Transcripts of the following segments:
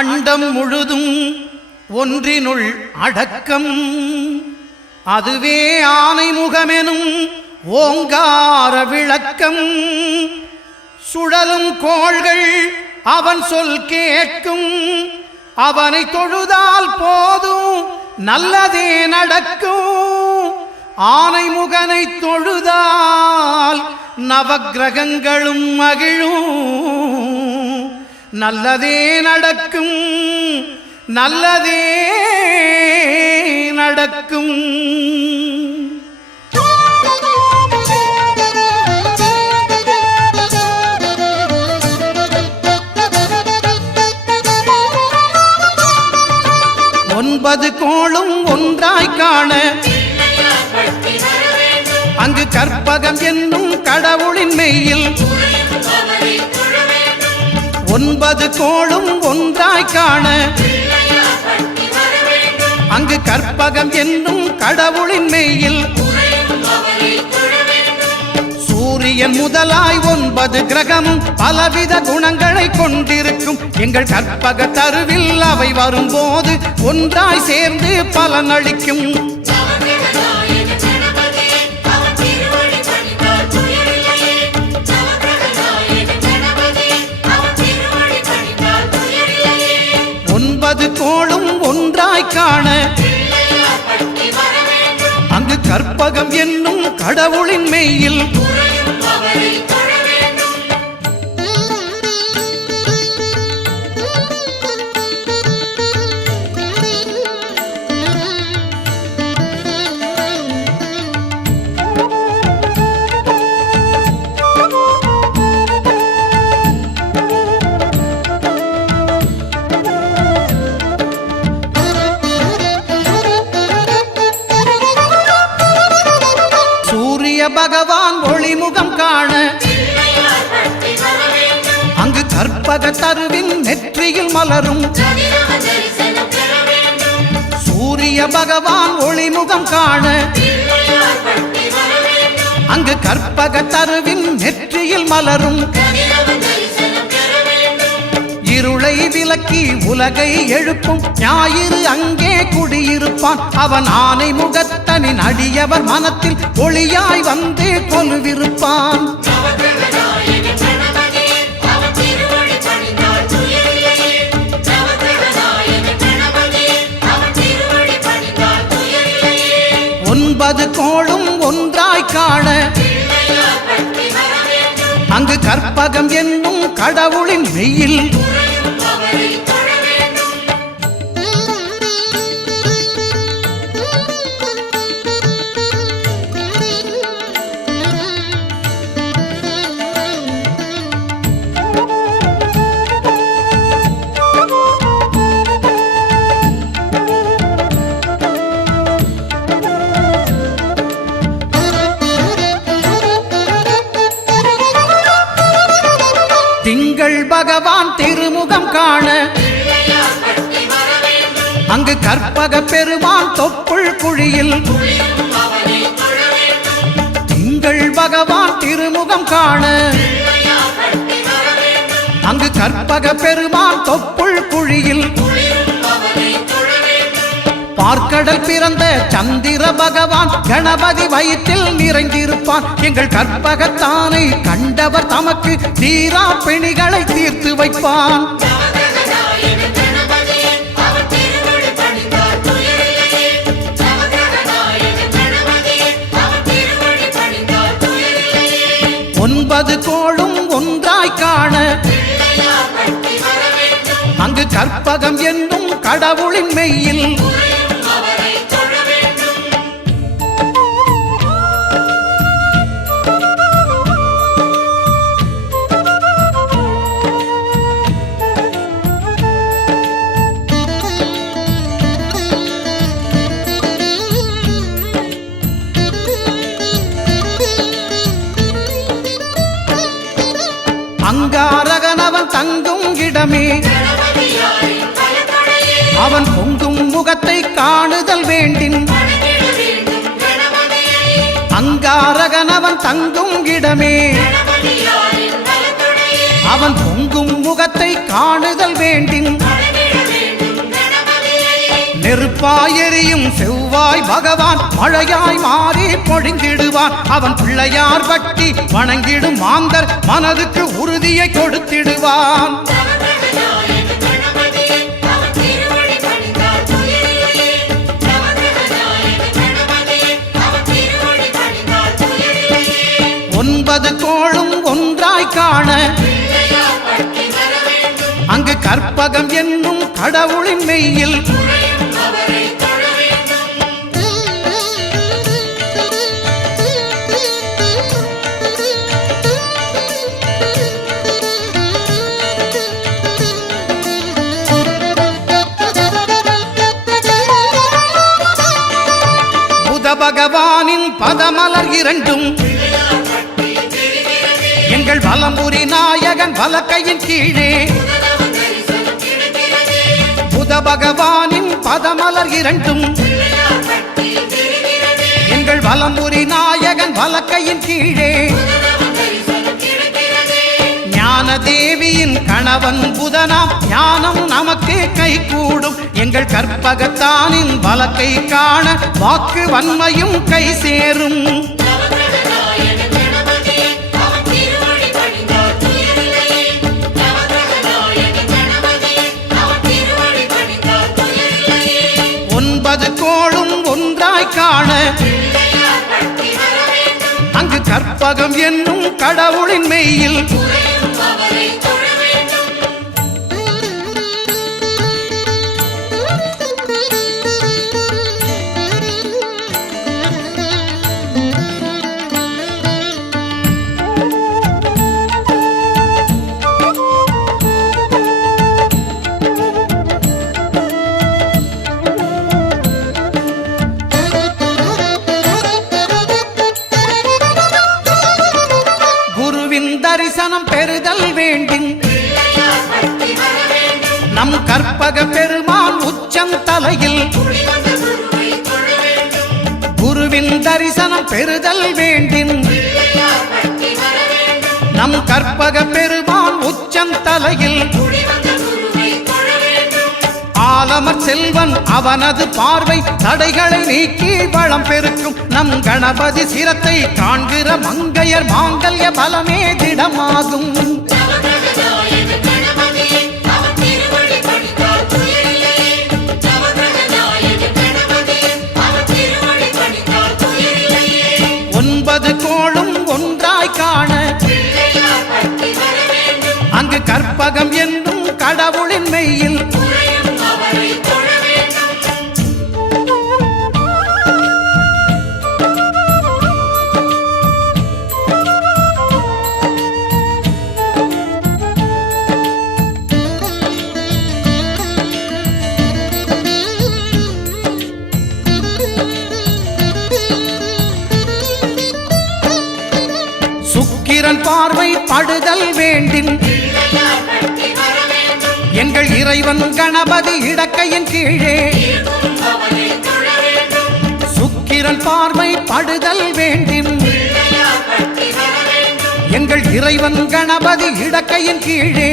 அண்டம் முழுதும் ஒன்றினுள் அடக்கம். அதுவே ஆனைமுகமெனும் ஓங்கார விளக்கம். சுழலும் கோள்கள் அவன் சொல் கேட்கும். அவனை தொழுதால் போதும் நல்லதே நடக்கும். ஆனைமுகனை தொழுதால் நவக்கிரகங்களும் மகிழும். நல்லதே நடக்கும், நல்லதே நடக்கும். ஒன்பது கோளும் ஒன்றாய் காண அங்கு கற்பகம் என்னும் கடவுளின் மெய்யில். ஒன்பது கோளும் ஒன்றாய் காண அங்கு கற்பகம் என்னும் கடவுளின் மெய்யில். சூரியன் முதலாய் 9 கிரகமும் பலவித குணங்களை கொண்டிருக்கும். எங்கள் கற்பக தருவில் அவை வரும்போது ஒன்றாய் சேர்ந்து பலனளிக்கும். ஒன்பது கோளும் ஒன்றாய் காண அங்கு கற்பகம் என்னும் கடவுளின் மெய்யில். பகவான் ஒளிமுகம் காண அங்கு கற்பக தருவின் நெற்றியில் மலரும். சூரிய பகவான் ஒளிமுகம் காண அங்கு கற்பக தருவின் நெற்றியில் மலரும். இருளை விலக்கி உலகை எழுப்பும் ஞாயிறு அங்கே குடியிருப்பான். அவன் ஆனை முகத்தனின் அடியவர் மனத்தில் ஒளியாய் வந்து கொலுவிருப்பான். ஒன்பது கோளும் ஒன்றாய் காண அங்கு கற்பகம் என்னும் கடவுளின் மெய்யில். திங்கள் பகவான் திருமுகம் காண அங்கு கற்பக பெருமான் தொப்புள் குழியில். திங்கள் பகவான் திருமுகம் காண அங்கு கற்பக பெருமான் தொப்புள் குழியில். பார்க்கடல் பிறந்த சந்திர பகவான் கணபதி வயிற்றில் நிறைந்திருப்பான். எங்கள் கற்பகத்தானை கண்டவர் தமக்கு தீரா பிணிகளை தீர்த்து வைப்பான். ஒன்பது கோளும் ஒன்றாய் காண அங்கு கற்பகம் என்னும் கடவுளின் மெய்யில். அங்காரகனவன் தங்கும் இடமே அவன் பொங்கும் முகத்தை காணுதல் வேண்டின். அங்காரகனவன் தங்கும் இடமே அவன் பொங்கும் முகத்தை காணுதல் வேண்டின். நெருப்பாயெரியும் செவ்வாய் பகவான் மழையாய் மாறி பொழிந்திடுவான். அவன் பிள்ளையார் பட்டி வணங்கிடும் மாந்தர் மனதுக்கு உறுதியை கொடுத்திடுவான். ஒன்பது கோளும் ஒன்றாய் காண அங்கு கற்பகம் என்னும் கடவுளின் மெய்யில் புத பகவானின் பதமலர் இரண்டும் எங்கள் வலம்புரி நாயகன் வலக்கையின் கீழே. புத பகவானின் பதமலர் இரண்டும் எங்கள் வலம்புரி நாயகன் வலக்கையின் கீழே. ஞான தேவியின் கணவன் புதனாம் ஞானம் நமக்கு கைகூடும். எங்கள் கற்பகத்தானின் வலக்கை காண வாக்கு வன்மையும் கை சேரும். ஒன்பது கோளும் ஒன்றாய் காண அங்கு கற்பகம் என்னும் கடவுளின் மெய்யில் தரிசனம் பெறுதல் வேண்டும். நம் கற்பக பெருமான் உச்சந்தலையில் குருவின் தரிசனம் பெறுதல் வேண்டும். நம் கற்பக பெருமான் உச்சந்தலையில் ஆலமர் செல்வன் அவனது பார்வை தடைகளை நீக்கி வளம் பெருக்கும். நம் கணபதி சிரத்தை காண்கிற மங்கையர் மாங்கல்ய பலமே திடமாகும். ஒன்பது கோளும் ஒன்றாய் காண அங்கு கற்பகம் என்னும் கடவுளின் மெய்யில் சுக்கிரன் பார்வை படுதல் வேண்டின் எங்கள் இறைவன் கணபதி இடக்கையின் கீழே. சுக்கிரன் பார்வை படுதல் வேண்டின் எங்கள் இறைவன் கணபதி இடக்கையின் கீழே.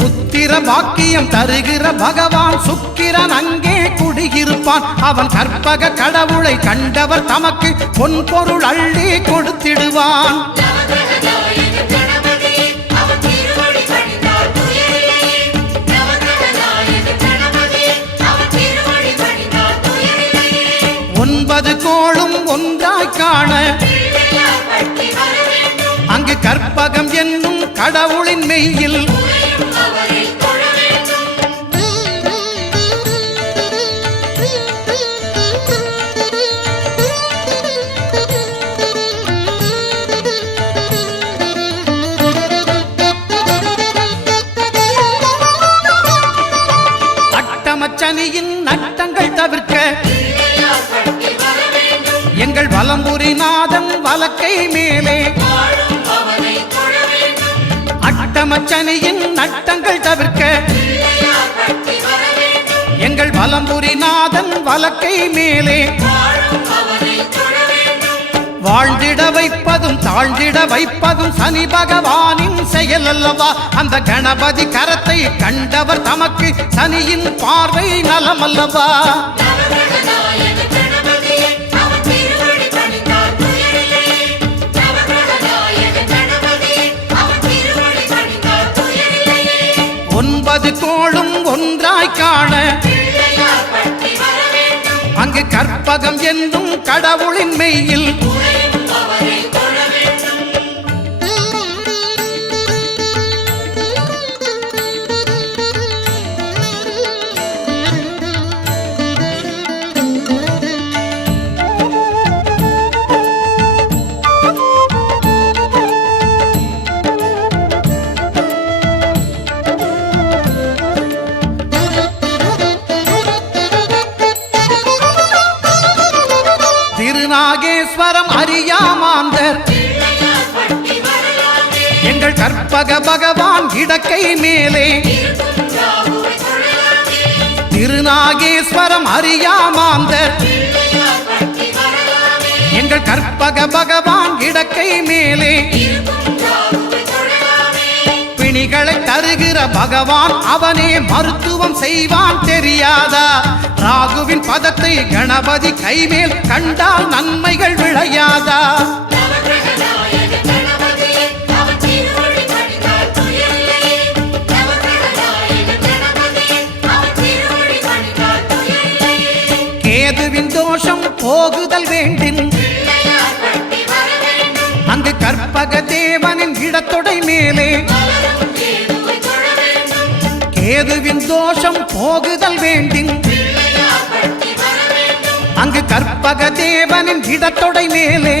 புத்திர பாக்கியம் தருகிற பகவான் சுக்கிரன் அங்கே குடியிருப்பான். அவன் கற்பக கடவுளை கண்டவர் தமக்கு பொன் பொருள் அள்ளி கொடுத்திடுவான். ஒன்பது கோளும் ஒன்றாய் காண அங்கு கற்பகம் என்னும் கடவுளின் மெய்யில் அட்டமச்சனியின் நட்டங்கள் தவிர்க்க எங்கள் வலம்புரி நாதன் வலக்கை மேலே. அட்டமச்சனியின் நட்டங்கள் தவிர்க்க எங்கள் வலம்புரி நாதன் வலக்கை மேலே. வாழ்ந்திட வைப்பதும் தாழ்ந்திட வைப்பதும் சனி பகவானின் செயல் அல்லவா? அந்த கணபதி கரத்தை கண்டவர் தமக்கு சனியின் பார்வை நலம் அல்லவா? ஒன்பது கோளும் ஒன்றாய் காண அங்கு கற்பகம் என்னும் கடவுளின் மெய்யில் திருநாகேஸ்வரம் அறியாமாந்தர் எங்கள் கற்பக பகவான் இடக்கை மேலே திருநாகேஸ்வரம் அறியாமாந்தர் எங்கள் கற்பக பகவான் இடக்கை மேலே பிணிகளை தருகிற பகவான் அவனே மருத்துவம் செய்வான் தெரியாதா? ராகுவின் பதத்தை கணபதி கைமேல் கண்டால் நன்மைகள் விளையாதா? கேதுவின் தோஷம் போகுதல் வேண்டின் அங்கு கற்பக தேவனின் இடத்தொடை மேலே கேதுவின் தோஷம் போகுதல் வேண்டின் அங்கு கற்பக தேவனின் இடத்தொடை மேலே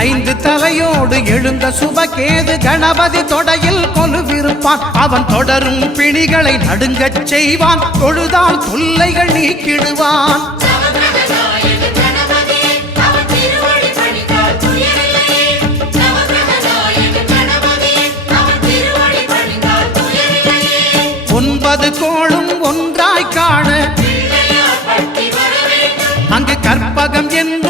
ஐந்து தலையோடு எழுந்த சுபகேது கணபதி தொடையில் கொலுவிருப்பான். அவன் தொடரும் பிணிகளை நடுங்கச் செய்வான். தொழுதால் தொல்லைகள் நீக்கிடுவான். ஒன்பது கோளும் ஒன்றாய் காண அங்கு கற்பகம் என்ன